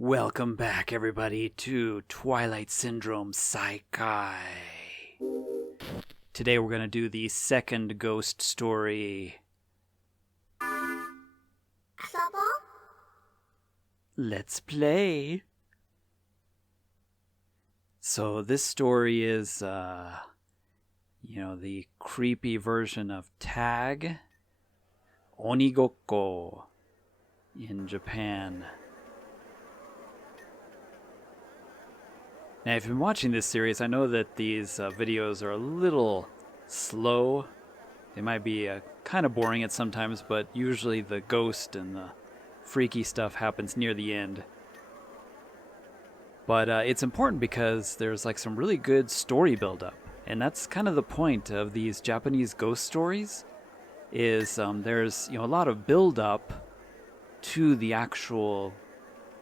Welcome back, everybody, to Twilight Syndrome Saikai. Today we're going to do the second ghost story. Let's play. So this story is, the creepy version of Tag, Gokko in Japan. Now, if you've been watching this series, I know that these videos are a little slow. They might be kind of boring at sometimes, but usually the ghost and the freaky stuff happens near the end. But it's important because there's like some really good story build-up. And that's kind of the point of these Japanese ghost stories, is there's a lot of build-up to the actual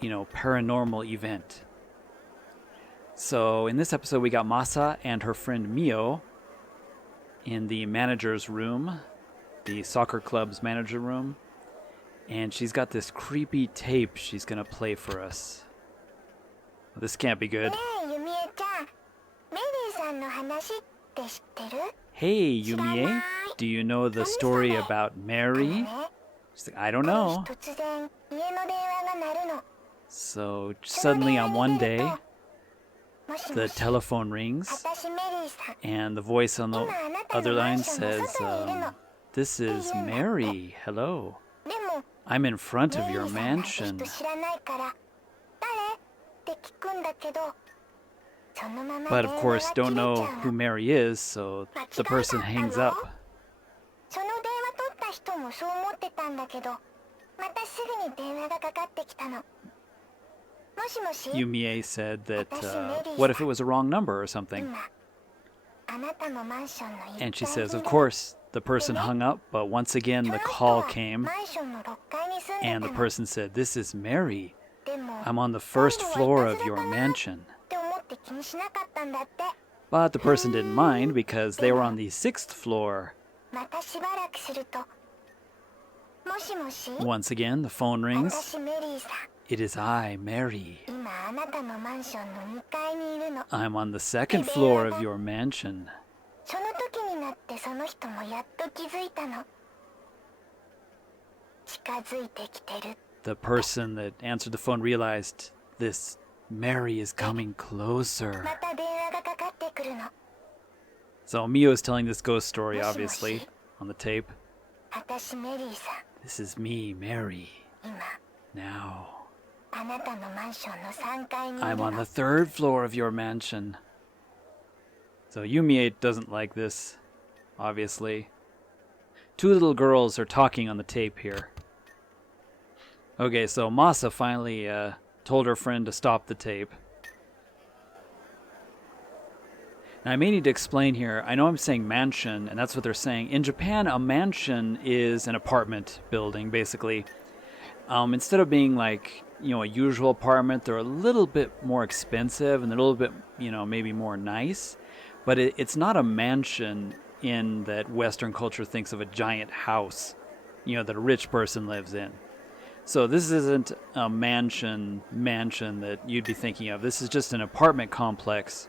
paranormal event. So in this episode, we got Masa and her friend Mio in the manager's room, the soccer club's manager room, and she's got this creepy tape she's going to play for us. Well, this can't be good. Hey, Yumie, do you know the story about Mary? She's like, I don't know. So suddenly on one day, the telephone rings, and the voice on the other line says, this is Mary, hello. I'm in front of your mansion. But of course, don't know who Mary is, so the person hangs up. Yumie said that, what if it was a wrong number or something? And she says, of course, the person hung up, but once again the call came, and the person said, this is Mary. I'm on the first floor of your mansion. But the person didn't mind because they were on the 6th floor. Once again, the phone rings. It is I, Mary. I'm on the 2nd floor of your mansion. The person that answered the phone realized this Mary is coming closer. So Mio is telling this ghost story, obviously, on the tape. This is me, Mary. Now. I'm on the 3rd floor of your mansion. So Yumie doesn't like this, obviously. 2 little girls are talking on the tape here. Okay, so Masa finally told her friend to stop the tape. Now I may need to explain here, I know I'm saying mansion, and that's what they're saying. In Japan, a mansion is an apartment building, basically. Instead of being like, a usual apartment, they're a little bit more expensive and they're a little bit, maybe more nice. But it's not a mansion in that Western culture thinks of a giant house, that a rich person lives in. So this isn't a mansion that you'd be thinking of. This is just an apartment complex.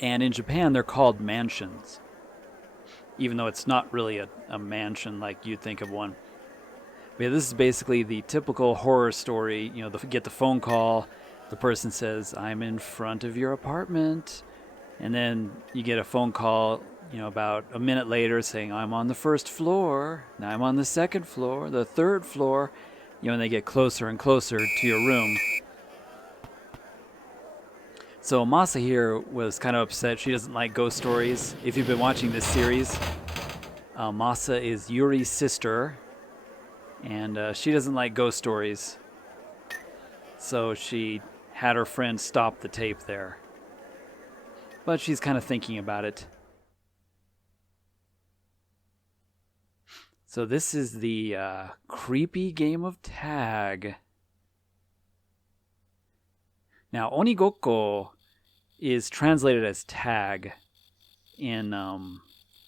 And in Japan, they're called mansions, even though it's not really a mansion like you'd think of one. But yeah, this is basically the typical horror story. Get the phone call, the person says, I'm in front of your apartment. And then you get a phone call, about a minute later saying, I'm on the 1st floor. Now I'm on the 2nd floor, the 3rd floor. And they get closer and closer to your room. So Masa here was kind of upset. She doesn't like ghost stories. If you've been watching this series, Masa is Yuri's sister. And she doesn't like ghost stories. So she had her friend stop the tape there. But she's kind of thinking about it. So this is the creepy game of tag. Now, Onigokko is translated as tag in,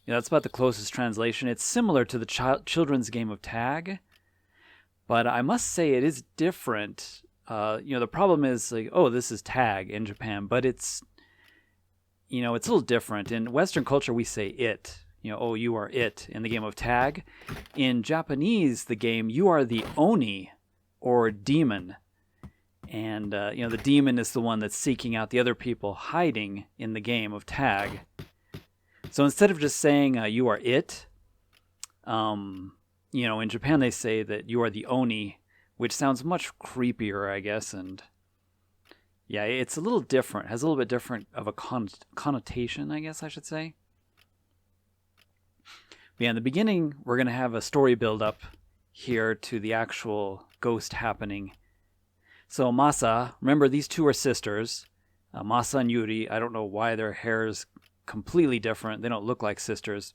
that's about the closest translation. It's similar to the children's game of tag, but I must say it is different the problem is like, oh, this is tag in Japan, but it's a little different. In Western culture, we say it. Oh, you are it in the game of tag. In Japanese, the game, you are the oni, or demon. And, the demon is the one that's seeking out the other people hiding in the game of tag. So instead of just saying you are it, in Japan they say that you are the oni, which sounds much creepier, I guess. And yeah, it's a little different. It has a little bit different of a connotation, I guess I should say. But yeah, in the beginning, we're going to have a story build up here to the actual ghost happening. So Masa, remember these two are sisters, Masa and Yuri. I don't know why their hair is completely different. They don't look like sisters.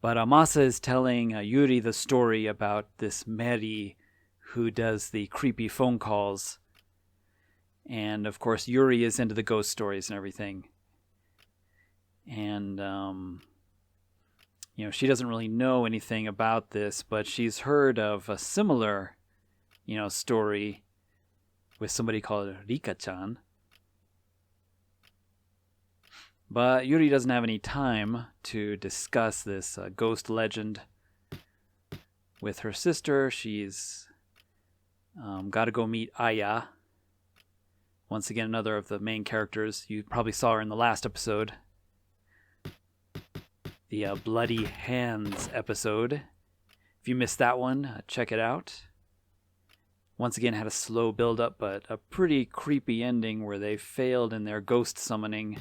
But Masa is telling Yuri the story about this Meri who does the creepy phone calls. And of course, Yuri is into the ghost stories and everything. And, she doesn't really know anything about this, but she's heard of a similar, story with somebody called Rika-chan. But Yuri doesn't have any time to discuss this ghost legend with her sister. She's got to go meet Aya. Once again, another of the main characters. You probably saw her in the last episode. The Bloody Hands episode. If you missed that one, check it out. Once again, had a slow build-up, but a pretty creepy ending where they failed in their ghost summoning.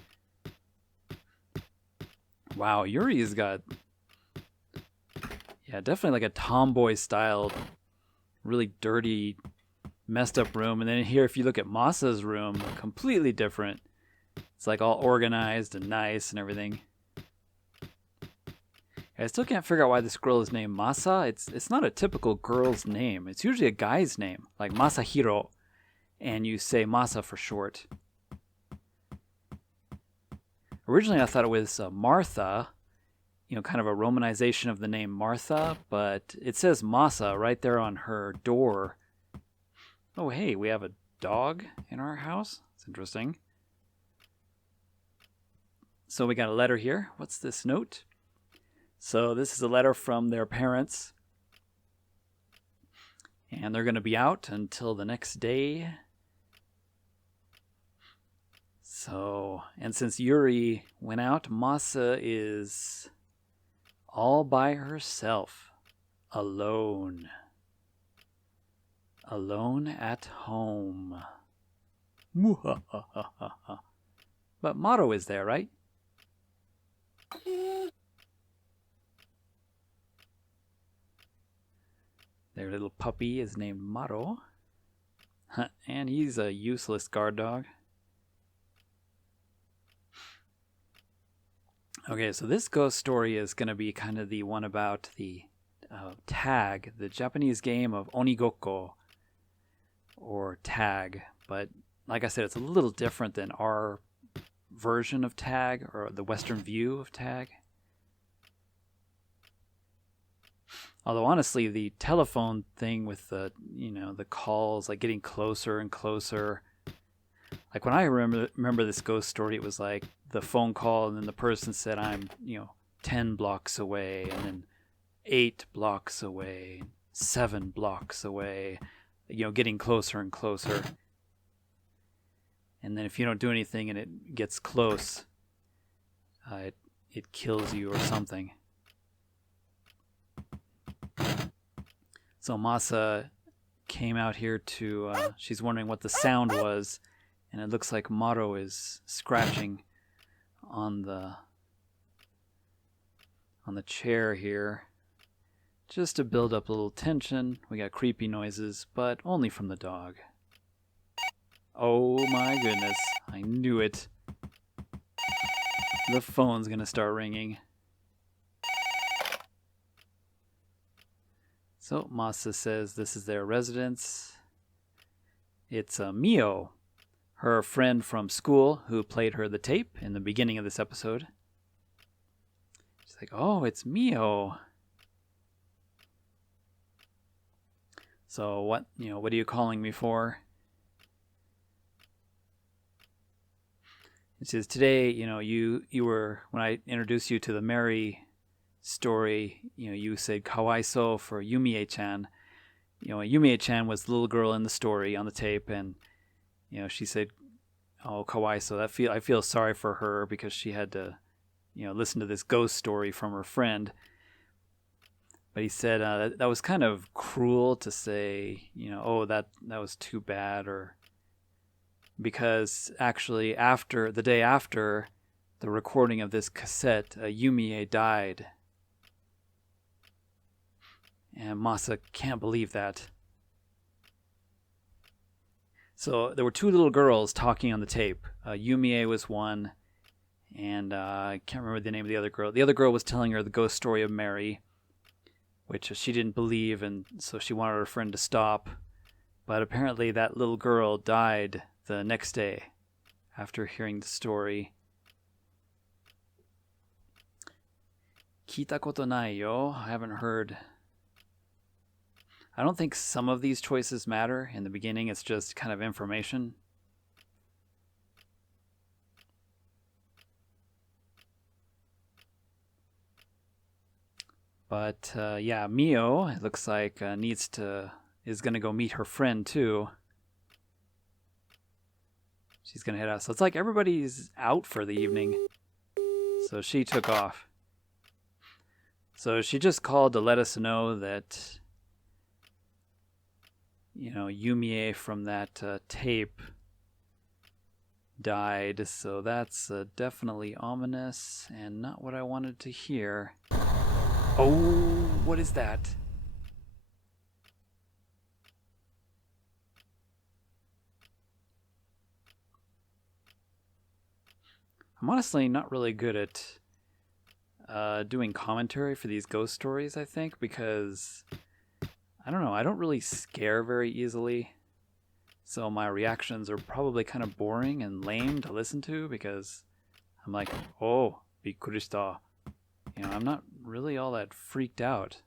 Wow, Yuri's got... yeah, definitely like a tomboy-style, really dirty, messed-up room. And then here, if you look at Masa's room, completely different. It's like all organized and nice and everything. I still can't figure out why this girl is named Masa. It's not a typical girl's name. It's usually a guy's name, like Masahiro, and you say Masa for short. Originally, I thought it was Martha, kind of a romanization of the name Martha, but it says Masa right there on her door. Oh, hey, we have a dog in our house. It's interesting. So we got a letter here. What's this note? So this is a letter from their parents. And they're going to be out until the next day. So, and since Yuri went out, Masa is all by herself. Alone. Alone at home. But Maro is there, right? Their little puppy is named Maro. And he's a useless guard dog. Okay, so this ghost story is going to be kind of the one about the tag, the Japanese game of Onigokko, or tag. But like I said, it's a little different than our version of tag, or the Western view of tag. Although honestly, the telephone thing with the calls, like getting closer and closer. Like when I remember this ghost story, it was like the phone call, and then the person said, "I'm 10 blocks away," and then 8 blocks away, 7 blocks away. Getting closer and closer. And then if you don't do anything and it gets close, it kills you or something. So Masa came out here to, she's wondering what the sound was, and it looks like Maro is scratching on the chair here, just to build up a little tension. We got creepy noises, but only from the dog. Oh my goodness, I knew it. The phone's gonna start ringing. So Masa says this is their residence. It's Mio, her friend from school who played her the tape in the beginning of this episode. like, oh, it's Mio. So what are you calling me for? It says today, you were, when I introduced you to the Mary story, you said kawaiso for Yumie-chan. Yumie-chan was the little girl in the story on the tape, and she said, "Oh, kawaiso." I feel sorry for her because she had to, listen to this ghost story from her friend. But he said that was kind of cruel to say, oh, that was too bad, or because actually the day after the recording of this cassette, Yumie died. And Masa can't believe that. So there were two little girls talking on the tape. Yumie was one, and I can't remember the name of the other girl. The other girl was telling her the ghost story of Mary, which she didn't believe, and so she wanted her friend to stop. But apparently that little girl died the next day after hearing the story. Kita koto nai yo. I haven't heard. I don't think some of these choices matter. In the beginning, it's just kind of information. But yeah, Mio, it looks like is gonna go meet her friend too. She's gonna head out. So it's like everybody's out for the evening. So she took off. So she just called to let us know that, Yumie from that tape died. So that's definitely ominous and not what I wanted to hear. Oh, what is that? I'm honestly not really good at doing commentary for these ghost stories, I think, because, I don't know, I don't really scare very easily. So my reactions are probably kind of boring and lame to listen to because I'm like, oh, bikkurishita. I'm not really all that freaked out.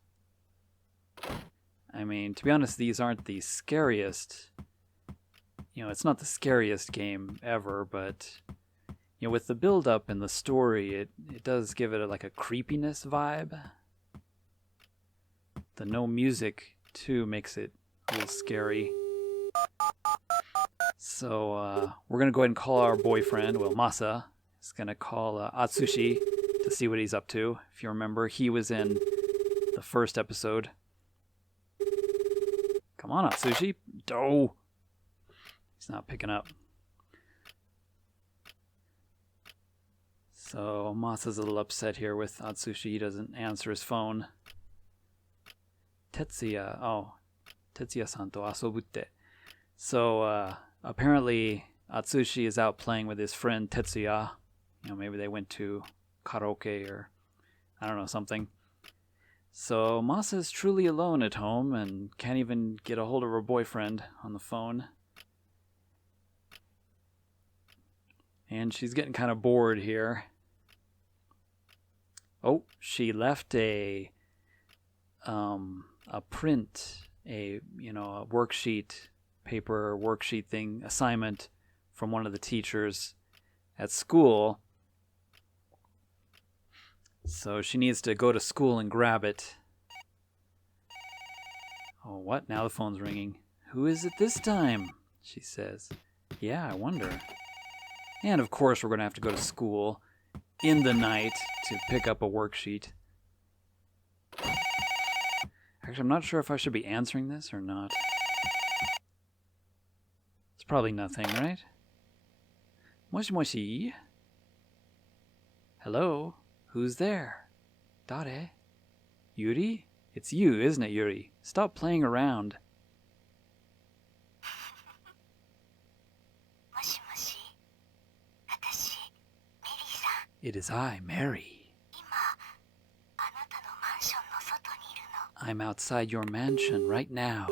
I mean, to be honest, these aren't the scariest. It's not the scariest game ever, but with the build-up and the story, it does give it a creepiness vibe. The no music, too, makes it a little scary. So we're going to go ahead and call our boyfriend. Well, Masa is going to call Atsushi to see what he's up to. If you remember, he was in the first episode. Come on, Atsushi. Oh! He's not picking up. So Masa's a little upset here with Atsushi. He doesn't answer his phone. Tetsuya-san to asobutte. So apparently Atsushi is out playing with his friend Tetsuya. Maybe they went to karaoke or I don't know, something. So Masa is truly alone at home and can't even get a hold of her boyfriend on the phone. And she's getting kind of bored here. Oh, she left a print, a worksheet, paper worksheet thing, assignment from one of the teachers at school. So she needs to go to school and grab it. Oh, what? Now the phone's ringing. Who is it this time? She says. Yeah, I wonder. And of course we're going to have to go to school in the night to pick up a worksheet. Actually, I'm not sure if I should be answering this or not. It's probably nothing, right? Moshi moshi? Hello? Who's there? Dare? Yuri? It's you, isn't it, Yuri? Stop playing around. It is I, Mary. I'm outside your mansion right now.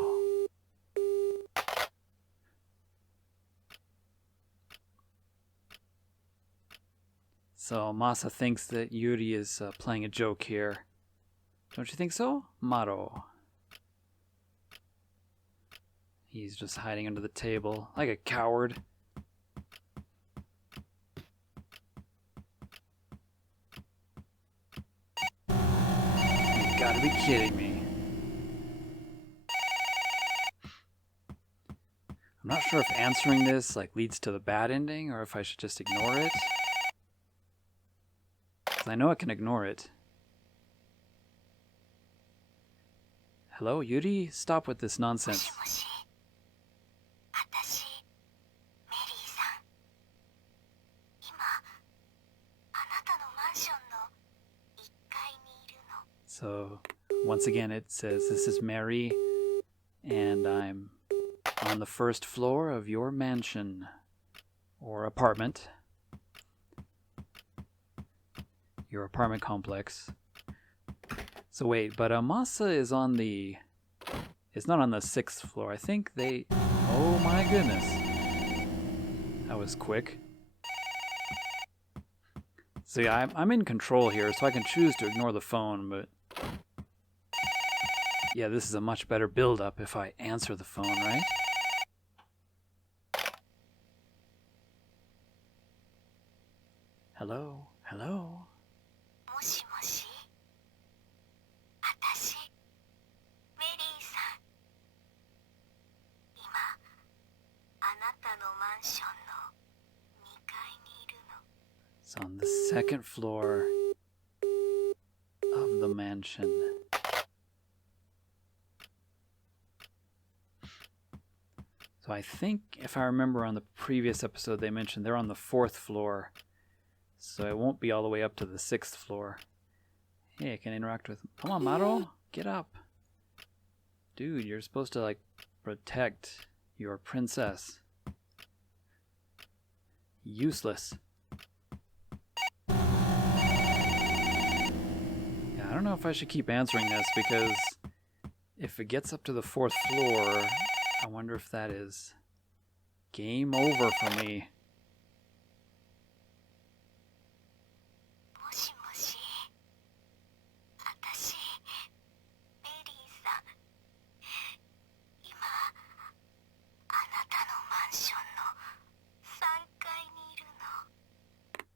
So Masa thinks that Yuri is playing a joke here. Don't you think so, Maro? He's just hiding under the table like a coward. You gotta be kidding me. I'm not sure if answering this like leads to the bad ending or if I should just ignore it. 'Cause I know I can ignore it. Hello, Yuri? Stop with this nonsense. So, once again, it says, this is Mary, and I'm on the first floor of your mansion, or apartment. Your apartment complex. So wait, but Masa is on the... It's not on the 6th floor. I think they... Oh my goodness. That was quick. So yeah, I'm in control here, so I can choose to ignore the phone, but... Yeah, this is a much better build-up if I answer the phone, right? Hello? Hello? It's on the 2nd floor of the mansion. So I think, if I remember on the previous episode, they mentioned they're on the 4th floor. So it won't be all the way up to the 6th floor. Hey, I can interact with... Come on, Maro! Get up! Dude, you're supposed to, like, protect your princess. Useless. Yeah, I don't know if I should keep answering this, because if it gets up to the 4th floor, I wonder if that is game over for me.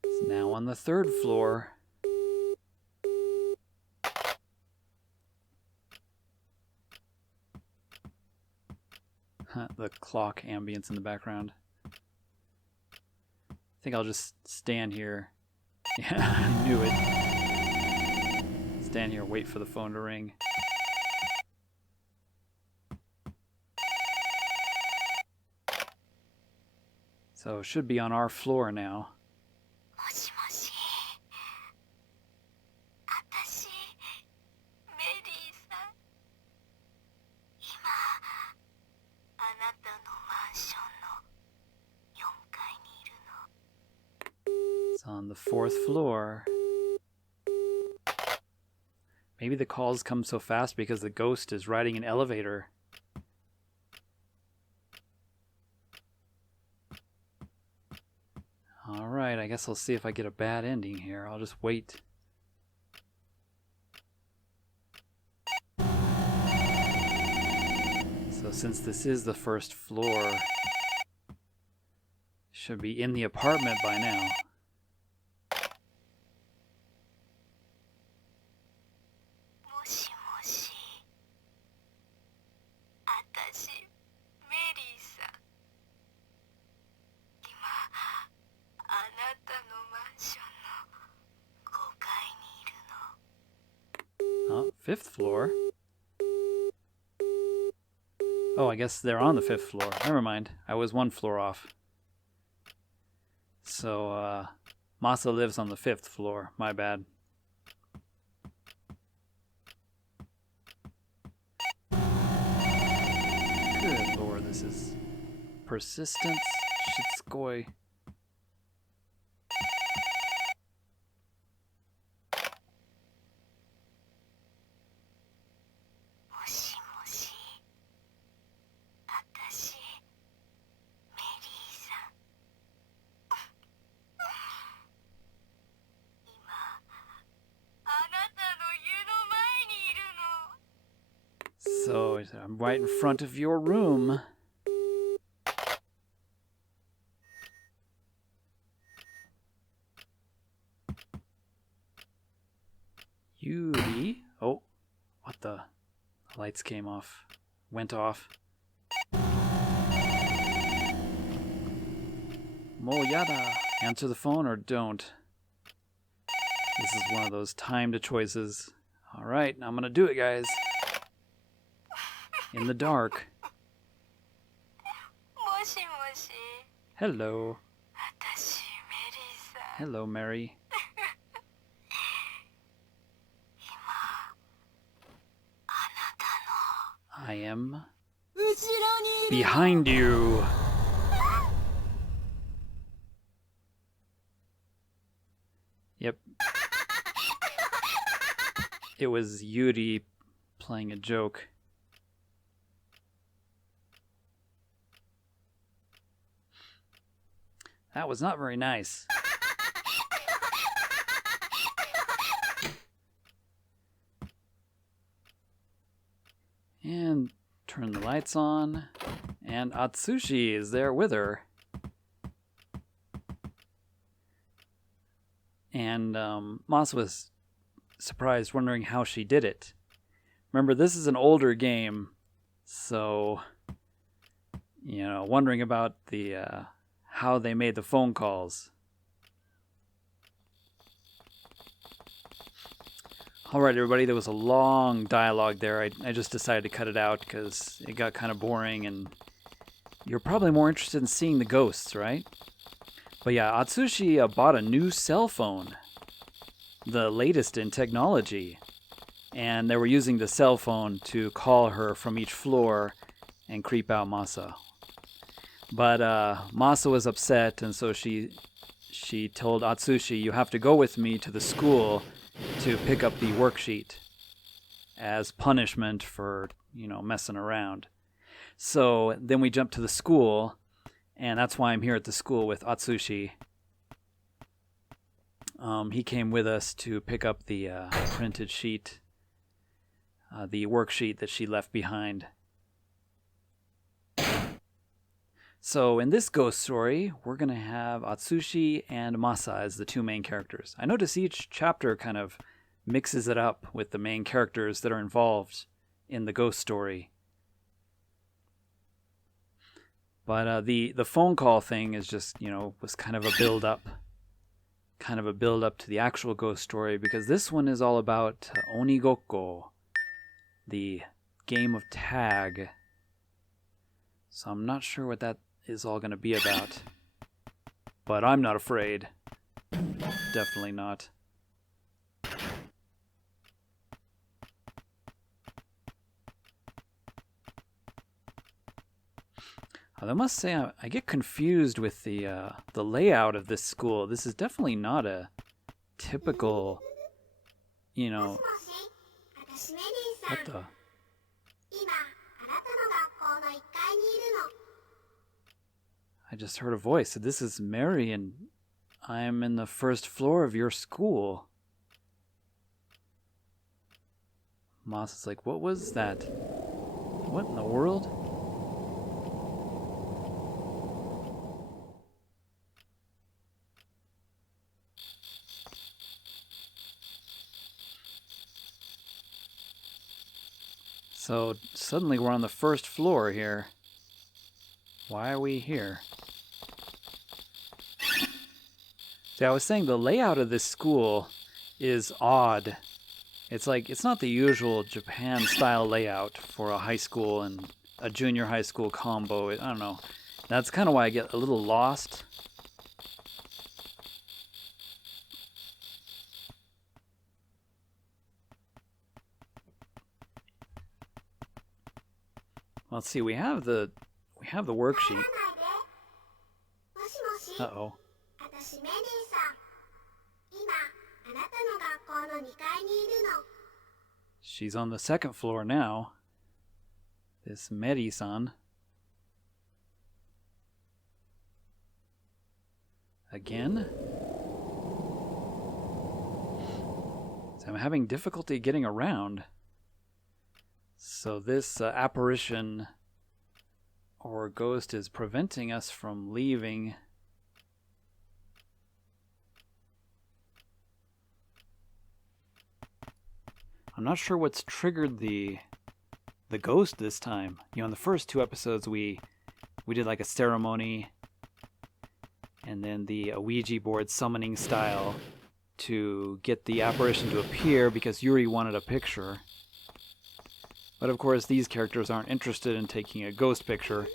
It's now on the 3rd floor. The clock ambience in the background. I think I'll just stand here. Yeah, I knew it. Stand here, wait for the phone to ring. So it should be on our floor now. It's on the 4th floor. Maybe the calls come so fast because the ghost is riding an elevator. Alright, I guess I'll see if I get a bad ending here. I'll just wait. So since this is the 1st floor, should be in the apartment by now. Oh, 5th floor? Oh, I guess they're on the 5th floor. Never mind. I was 1 floor off. So, Masa lives on the 5th floor. My bad. Good lord, this is persistence. Shitskoy. So, I'm right in front of your room. Yuri. Oh, what the? The lights came off. Went off. Mo yada. Answer the phone or don't. This is one of those timed choices. Alright, I'm gonna do it, guys. In the dark. Hello. Hello, Mary. I am behind you. Yep. It was Yuri playing a joke. That was not very nice. And turn the lights on. And Atsushi is there with her. And Mas was surprised, wondering how she did it. Remember, this is an older game, so, you know, wondering about the how they made the phone calls. Alright, everybody, there was a long dialogue there. I just decided to cut it out because it got kind of boring, and you're probably more interested in seeing the ghosts, right? But yeah, Atsushi bought a new cell phone, the latest in technology, and they were using the cell phone to call her from each floor and creep out Masa. But Masa was upset, and so she told Atsushi, "You have to go with me to the school to pick up the worksheet as punishment for, you know, messing around." So then we jump to the school, and that's why I'm here at the school with Atsushi. He came with us to pick up the printed sheet, the worksheet that she left behind. So in this ghost story, we're going to have Atsushi and Masa as the two main characters. I notice each chapter kind of mixes it up with the main characters that are involved in the ghost story. But the phone call thing is just, you know, was kind of a build-up. Kind of a build-up to the actual ghost story, because this one is all about Oni Gokko, the game of tag. So I'm not sure what that is all going to be about. But I'm not afraid. Definitely not. I must say, I get confused with the layout of this school. This is definitely not a typical, you know... What the... I just heard a voice. This is Mary, and I'm in the first floor of your school. Moss is like, what was that? What in the world? So suddenly we're on the first floor here. Why are we here? See, I was saying the layout of this school is odd. It's like, it's not the usual Japan style layout for a high school and a junior high school combo. I don't know. That's kind of why I get a little lost. Let's see, we have the worksheet. Uh-oh. She's on the second floor now. This Meri-san. Again? So I'm having difficulty getting around. So this apparition or ghost is preventing us from leaving. I'm not sure what's triggered the ghost this time. You know, in the first 2 episodes we did like a ceremony and then the Ouija board summoning style to get the apparition to appear because Yuri wanted a picture. But of course these characters aren't interested in taking a ghost picture.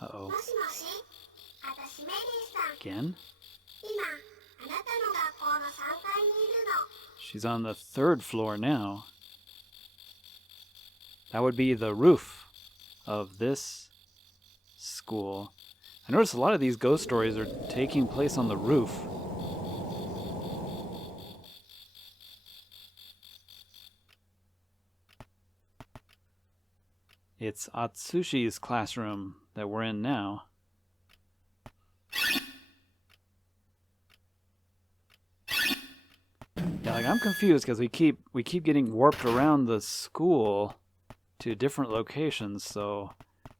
Uh-oh. Again? She's on the 3rd floor now. That would be the roof of this school. I noticed a lot of these ghost stories are taking place on the roof. It's Atsushi's classroom that we're in now. Yeah, like I'm confused because we keep getting warped around the school to different locations, so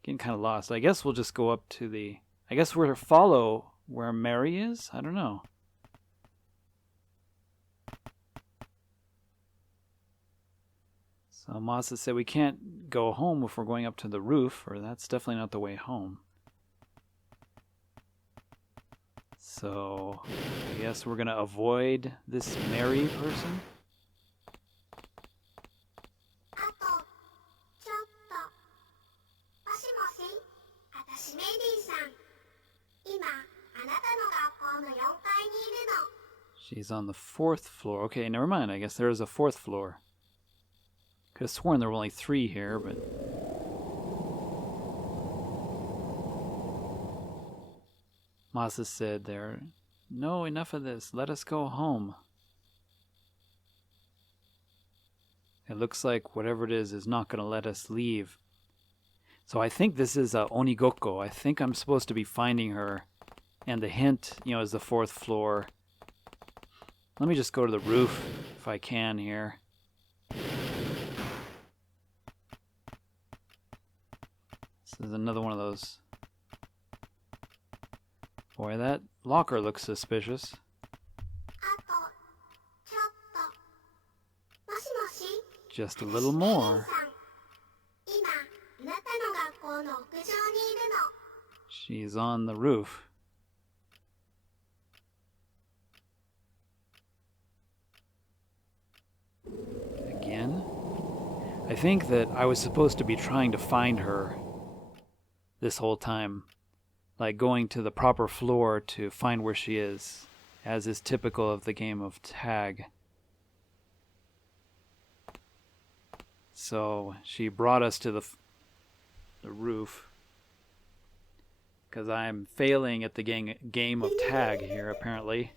getting kind of lost. I guess we'll just go up to the... I guess we'll follow where Mary is? I don't know. So Masa said we can't go home if we're going up to the roof, or that's definitely not the way home. So I guess we're going to avoid this Mary person. She's on the 4th floor. Okay, never mind. I guess there is a 4th floor. Could have sworn there were only 3 here, but... Masa said there, "No, enough of this. Let us go home." It looks like whatever it is not going to let us leave. So I think this is Onigokko. I think I'm supposed to be finding her. And the hint, you know, is the 4th floor. Let me just go to the roof if I can here. This is another one of those. Boy, that locker looks suspicious. Just a little more. She's on the roof. Again? I think that I was supposed to be trying to find her this whole time. Like going to the proper floor to find where she is, as is typical of the game of tag. So she brought us to the roof. Because I'm failing at the game of tag here, apparently.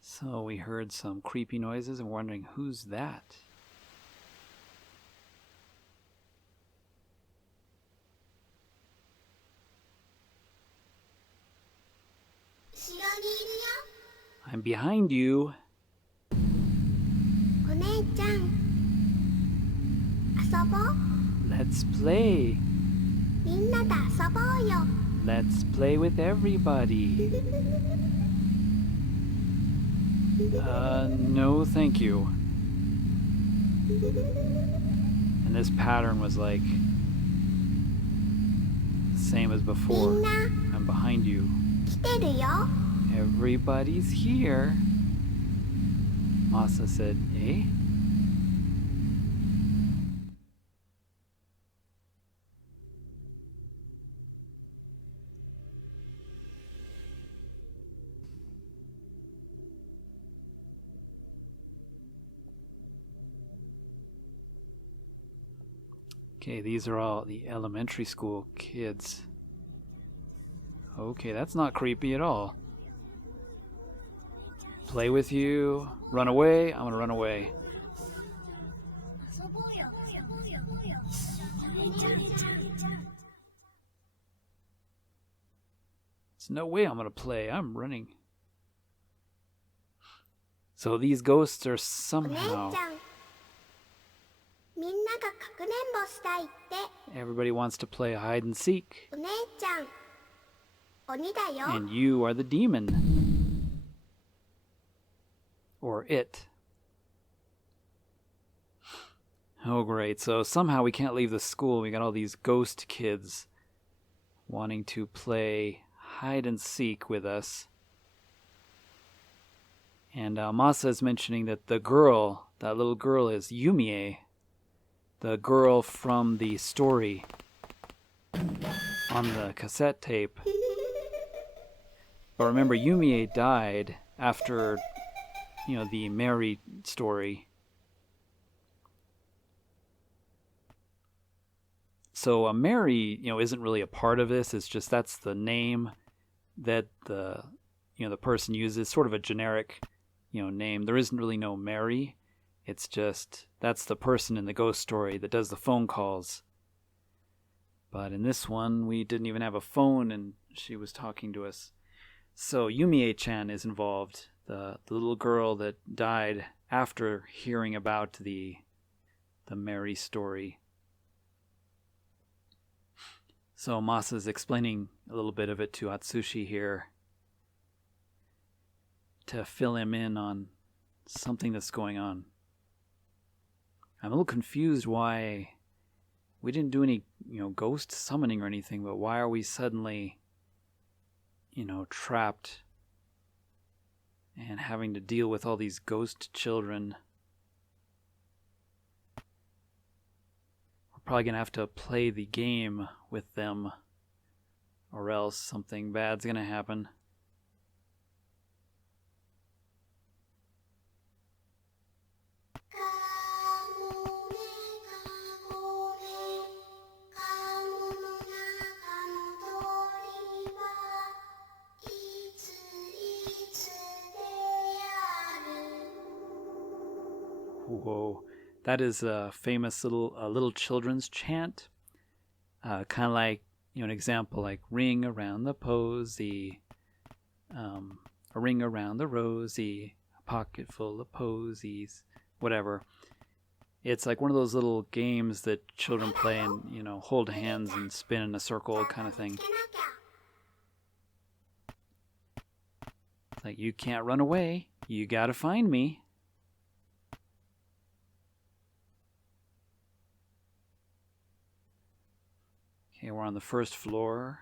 So we heard some creepy noises and wondering who's that? I'm behind you. Let's play. Let's play with everybody. No thank you. And this pattern was like the same as before. I'm behind you. Everybody's here. Masa said, eh? Okay, these are all the elementary school kids. Okay, that's not creepy at all. Play with you. Run away. I'm gonna run away. There's no way I'm gonna play. I'm running. So these ghosts are somehow... みんながかくれんぼしたいって。 Everybody wants to play hide and seek. お姉ちゃん鬼だよ。 And you are the demon. Or it. Oh, great. So somehow we can't leave the school. We got all these ghost kids wanting to play hide and seek with us. And Masa is mentioning that the girl, that little girl, is Yumie, the girl from the story on the cassette tape. But remember, Yumie died after, the Mary story. So Mary, isn't really a part of this. It's just that's the name that the person uses, sort of a generic, name. There isn't really no Mary. It's just that's the person in the ghost story that does the phone calls. But in this one, we didn't even have a phone, and she was talking to us. So Yumie-chan is involved, the little girl that died after hearing about the Mary story. So Masa's explaining a little bit of it to Atsushi here to fill him in on something that's going on. I'm a little confused why we didn't do any, ghost summoning or anything, but why are we suddenly, trapped and having to deal with all these ghost children? We're probably going to have to play the game with them, or else something bad's going to happen. Whoa, that is a famous little children's chant. Kind of like, an example like ring around the posy, a ring around the rosy, a pocket full of posies, whatever. It's like one of those little games that children play and, hold hands and spin in a circle kind of thing. It's like, you can't run away. You gotta find me. Okay, we're on the first floor.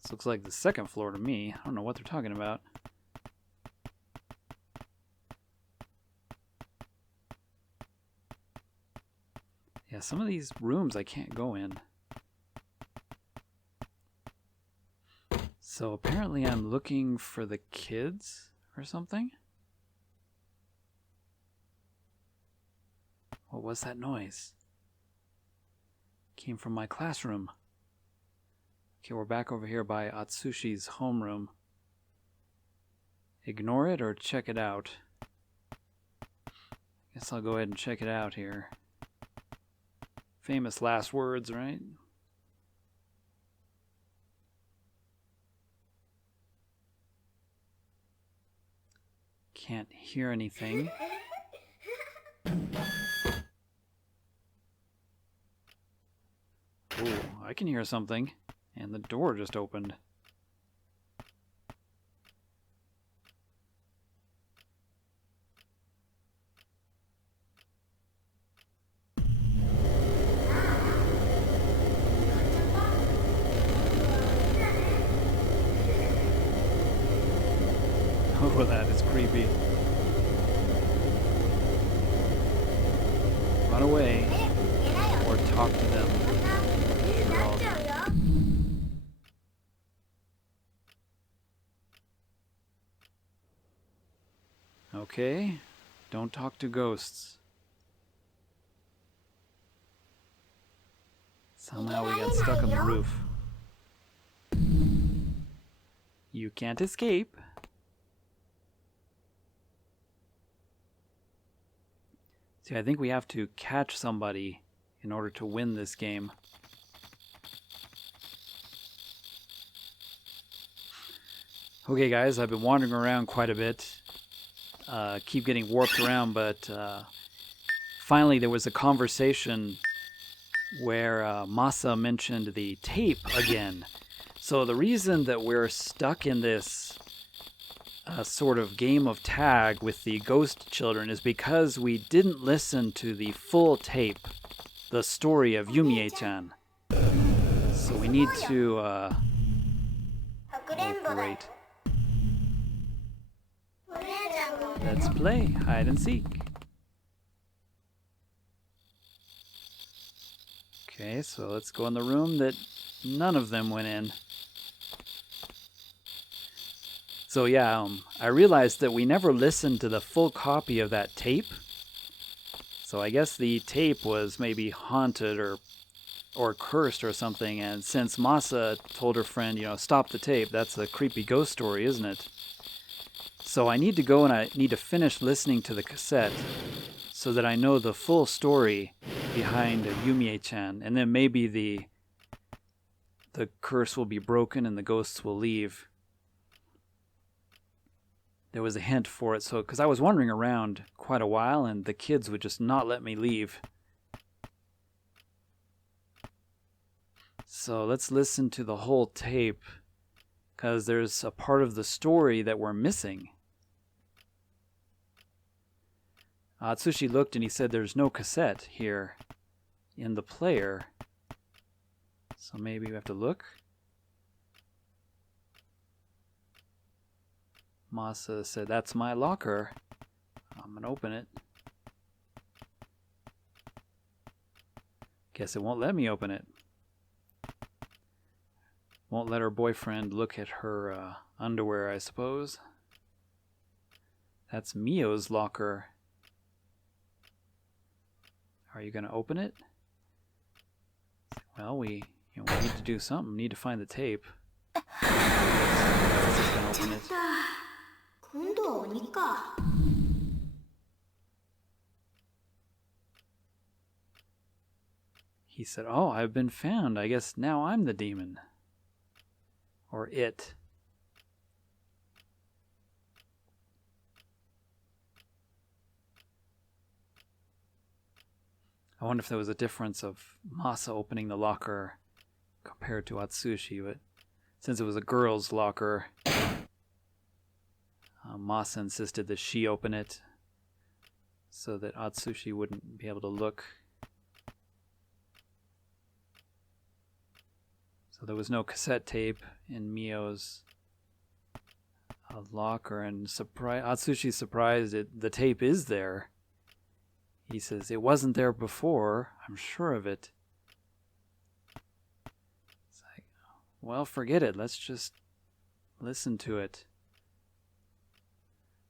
This looks like the second floor to me. I don't know what they're talking about. Yeah, some of these rooms I can't go in. So apparently I'm looking for the kids or something. What was that noise? Came from my classroom. Okay, we're back over here by Atsushi's homeroom. Ignore it or check it out? Guess I'll go ahead and check it out here. Famous last words, right? Can't hear anything. Oh, I can hear something. And the door just opened. Oh, that is creepy. Run away or talk to them. Okay, don't talk to ghosts. Somehow we got stuck on the roof. You can't escape. See, I think we have to catch somebody in order to win this game. Okay, guys, I've been wandering around quite a bit. Keep getting warped around, but finally there was a conversation where Masa mentioned the tape again. So the reason that we're stuck in this sort of game of tag with the ghost children is because we didn't listen to the full tape, the story of Yumie-chan. So we need to cooperate. Let's play hide and seek. Okay, so let's go in the room that none of them went in. So yeah, I realized that we never listened to the full copy of that tape. So I guess the tape was maybe haunted or cursed or something. And since Masa told her friend, stop the tape, that's a creepy ghost story, isn't it? So I need to go and I need to finish listening to the cassette so that I know the full story behind Yumie-chan. And then maybe the curse will be broken and the ghosts will leave. There was a hint for it, so because I was wandering around quite a while and the kids would just not let me leave. So let's listen to the whole tape because there's a part of the story that we're missing. Atsushi looked and he said there's no cassette here in the player. So maybe we have to look. Masa said, that's my locker. I'm going to open it. Guess it won't let me open it. Won't let her boyfriend look at her underwear, I suppose. That's Mio's locker. Are you going to open it? Well, we need to do something. We need to find the tape. This is going to open it. He said, oh, I've been found. I guess now I'm the demon. Or it. I wonder if there was a difference of Masa opening the locker compared to Atsushi, but since it was a girl's locker, Masa insisted that she open it so that Atsushi wouldn't be able to look. So there was no cassette tape in Mio's locker, and Atsushi's surprised the tape is there. He says, it wasn't there before, I'm sure of it. It's like, well, forget it, let's just listen to it.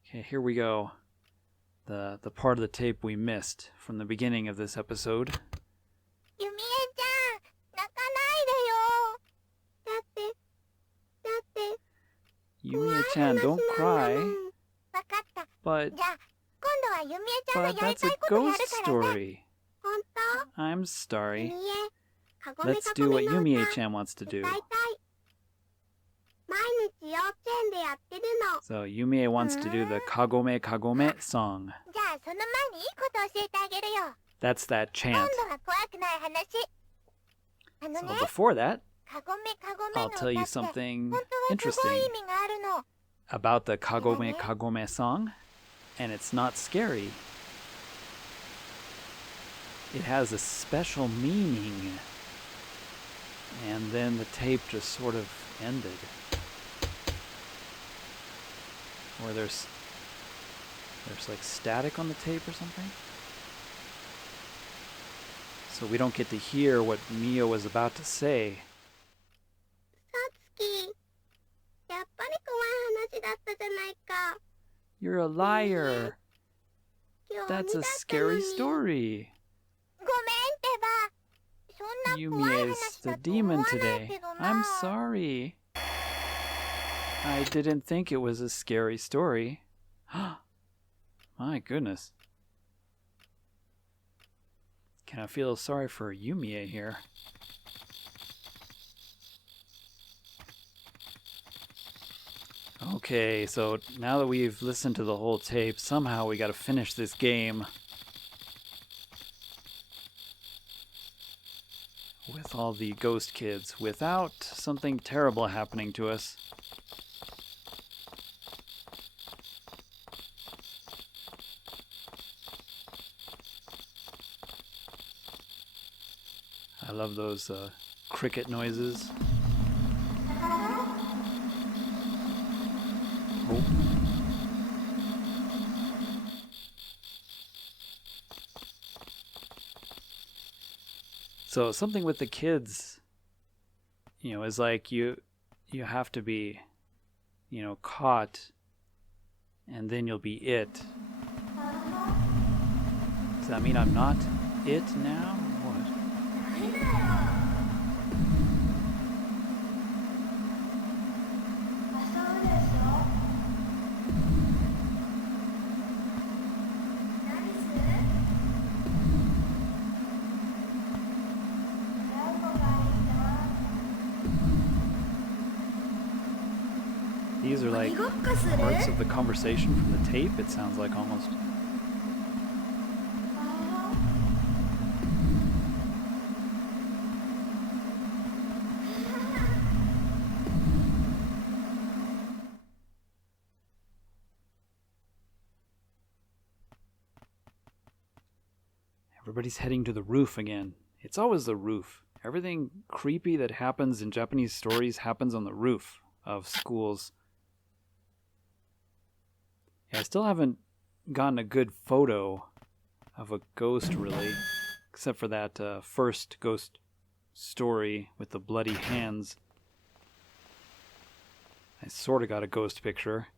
Okay, here we go. The part of the tape we missed from the beginning of this episode. Yumie-chan, don't cry. But that's a ghost story. I'm sorry. Let's do what Yumie-chan wants to do. So Yumie wants to do the Kagome Kagome song. That's that chant. So before that, I'll tell you something interesting about the Kagome Kagome song, and it's not scary. It has a special meaning. And then the tape just sort of ended. Or there's like static on the tape or something. So we don't get to hear what Mio was about to say. You're a liar. That's a scary story. Yumie's the demon today. I'm sorry. I didn't think it was a scary story. My goodness. Can I feel sorry for Yumie here? Okay, so now that we've listened to the whole tape, somehow we gotta finish this game. With all the ghost kids, without something terrible happening to us. I love those cricket noises. Oh. So something with the kids, is like you have to be, caught, and then you'll be it. Does that mean I'm not it now? What? These are like parts of the conversation from the tape, it sounds like almost. Everybody's heading to the roof again. It's always the roof. Everything creepy that happens in Japanese stories happens on the roof of schools. I still haven't gotten a good photo of a ghost, really, except for that first ghost story with the bloody hands. I sort of got a ghost picture.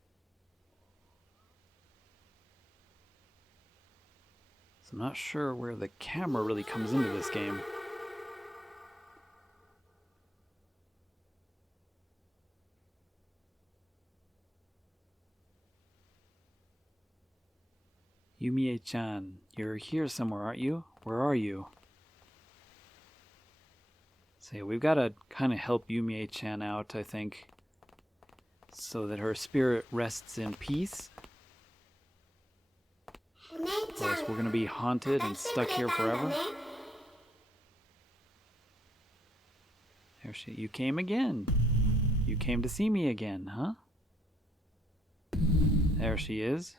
So I'm not sure where the camera really comes into this game. Yumie-chan, you're here somewhere, aren't you? Where are you? So yeah, we've got to kind of help Yumie-chan out, I think, so that her spirit rests in peace. Or else we're going to be haunted and stuck here forever. There you came again. You came to see me again, huh? There she is.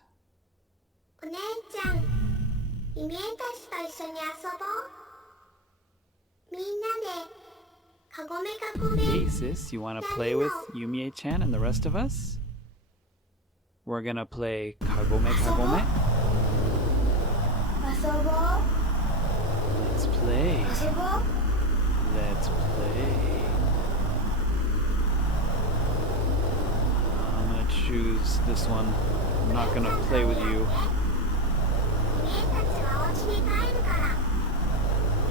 Hey sis, you want to play with Yumie-chan and the rest of us? We're gonna play Kagome Kagome. Let's play. Let's play. I'm gonna choose this one. I'm not gonna play with you.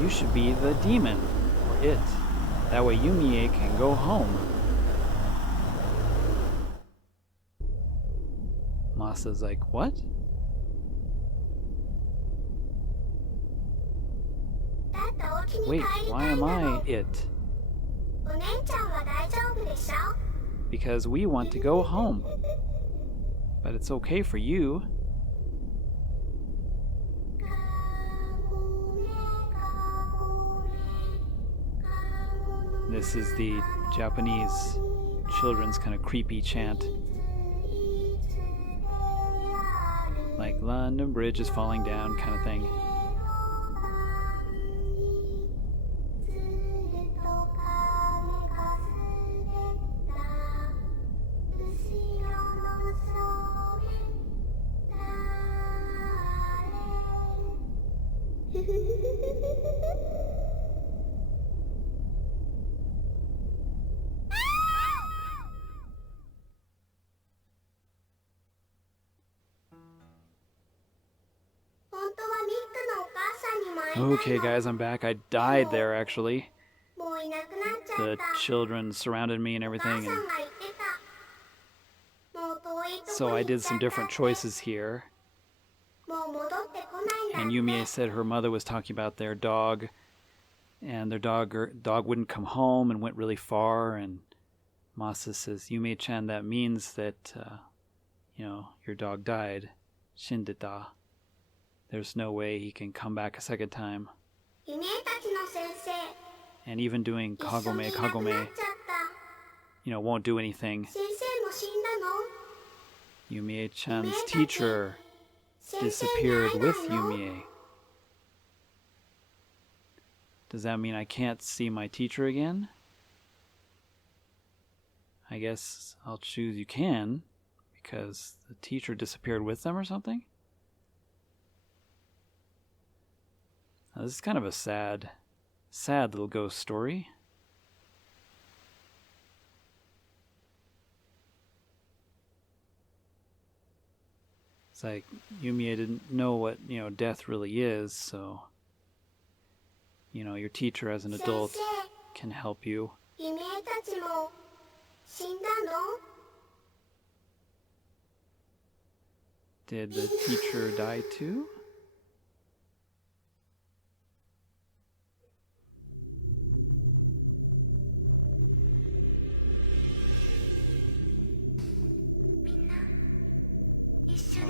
You should be the demon, or it. That way Yumie can go home. Masa's like, what? Wait, why am I it? Because we want to go home. But it's okay for you. This is the Japanese children's kind of creepy chant. Like London Bridge is falling down kind of thing. Okay guys, I'm back. I died there actually. The children surrounded me and everything, and so I did some different choices here. And Yumie said her mother was talking about their dog, and their dog wouldn't come home and went really far, and Masa says, Yume-chan, that means that, your dog died. Shindeta. There's no way he can come back a second time. 夢たちの先生 And even doing 一緒に kagome, いなくなっ kagome, ちゃった won't do anything. 先生も死んだの Yume-chan's teacher 先生に disappeared 会えない with の Yumie. Does that mean I can't see my teacher again? I guess I'll choose you can, because the teacher disappeared with them or something? Now, this is kind of a sad little ghost story. It's like Yumie didn't know what, death really is, so, your teacher as an 先 adult 生 can help you. 夢たちも死んだの Did the teacher die too?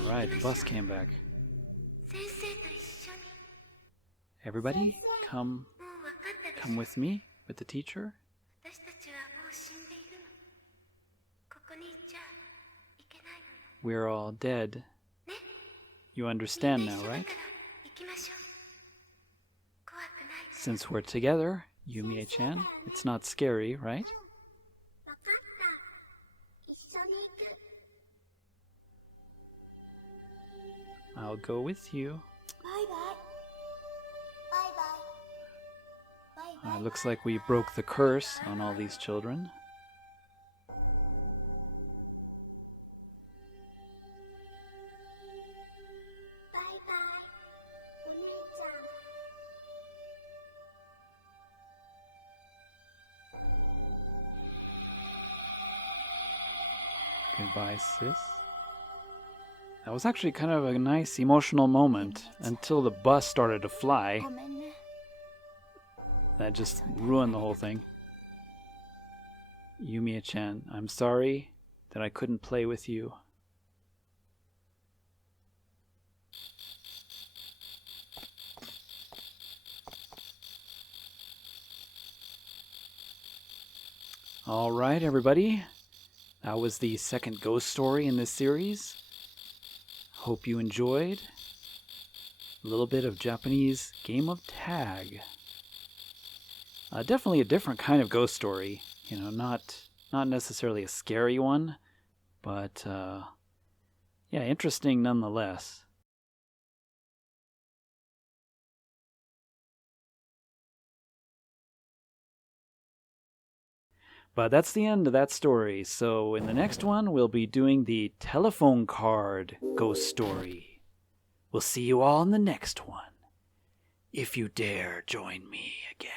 Alright, the bus came back. 先生と一緒に Everybody, come もう分かったでしょ come with me, with the teacher. 私たちはもう死んでいるのここにいちゃいけないのよ We're all dead. ね You みんな understand 一 now, 緒だ right? から行きましょう怖くないから Since we're together, Yumie-chan, it's not scary, right? 分かった一緒に行く I'll go with you. バイバイバイバイバイバイ Looks like we broke the curse on all these children. バイバイお姉ちゃん Goodbye, sis. That was actually kind of a nice emotional moment until the bus started to fly. ごめんね That just ruined the whole thing. Yumiya-chan, I'm sorry that I couldn't play with you. Alright, everybody. That was the second ghost story in this series. Hope you enjoyed. A little bit of Japanese game of tag. Definitely a different kind of ghost story. Not necessarily a scary one, but yeah, interesting nonetheless. But that's the end of that story. So in the next one, we'll be doing the telephone card ghost story. We'll see you all in the next one, if you dare join me again.